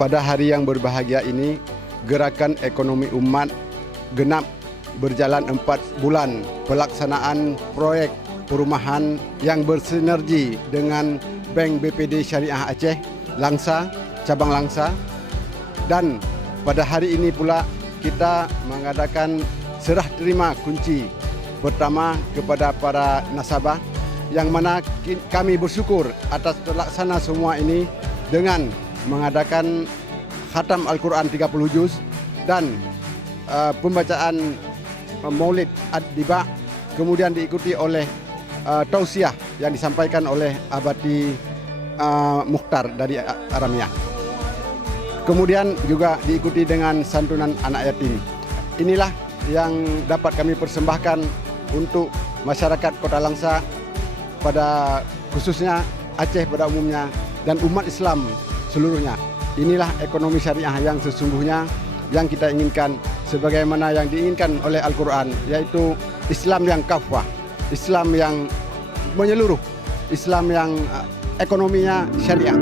Pada hari yang berbahagia ini, gerakan ekonomi umat genap berjalan 4 bulan pelaksanaan proyek perumahan yang bersinergi dengan Bank BPD Syariah Aceh, Langsa, cabang Langsa. Dan pada hari ini pula kita mengadakan serah terima kunci pertama kepada para nasabah, yang mana kami bersyukur atas terlaksana semua ini dengan mengadakan khatam Al-Quran 30 juz dan pembacaan Maulid Ad-Diba, kemudian diikuti oleh tausiah yang disampaikan oleh Abadi Mukhtar dari Aramiyah. Kemudian juga diikuti dengan santunan anak yatim. Inilah yang dapat kami persembahkan untuk masyarakat Kota Langsa, pada khususnya Aceh pada umumnya, dan umat Islam seluruhnya. Inilah ekonomi syariah yang sesungguhnya yang kita inginkan, sebagaimana yang diinginkan oleh Al-Quran, yaitu Islam yang kafah, Islam yang menyeluruh, Islam yang ekonominya syariah.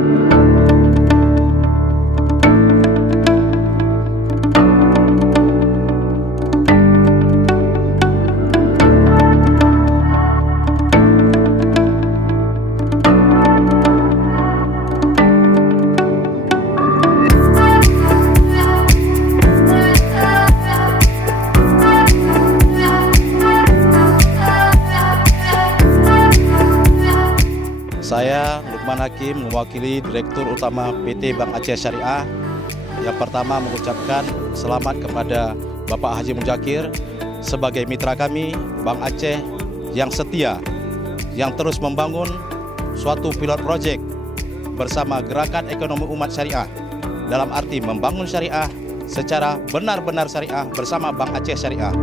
Saya Lukman Hakim mewakili Direktur Utama PT Bank Aceh Syariah. Yang pertama mengucapkan selamat kepada Bapak Haji Muzakir sebagai mitra kami Bank Aceh yang setia, yang terus membangun suatu pilot project bersama Gerakan Ekonomi Umat Syariah, dalam arti membangun syariah secara benar-benar syariah bersama Bank Aceh Syariah.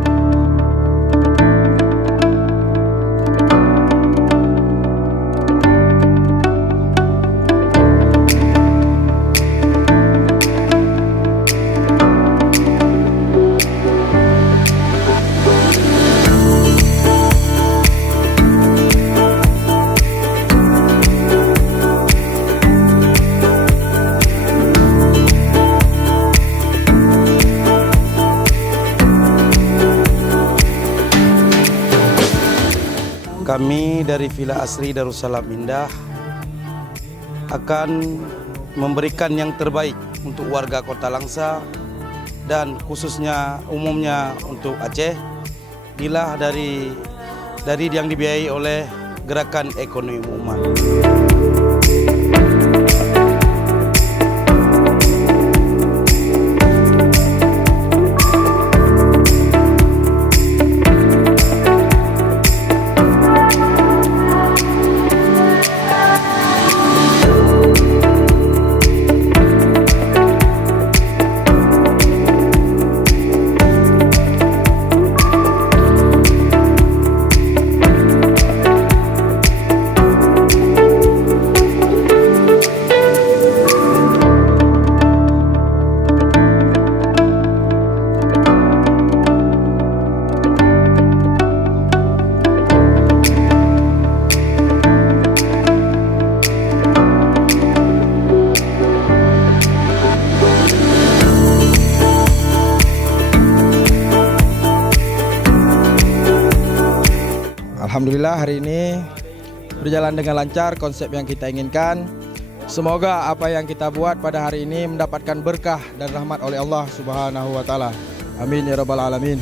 Kami dari Villa Asri Darussalam Indah akan memberikan yang terbaik untuk warga Kota Langsa dan khususnya umumnya untuk Aceh. Inilah dari yang dibiayai oleh Gerakan Ekonomi Umat. Alhamdulillah hari ini berjalan dengan lancar konsep yang kita inginkan. Semoga apa yang kita buat pada hari ini mendapatkan berkah dan rahmat oleh Allah Subhanahu wa taala. Amin ya rabbal alamin.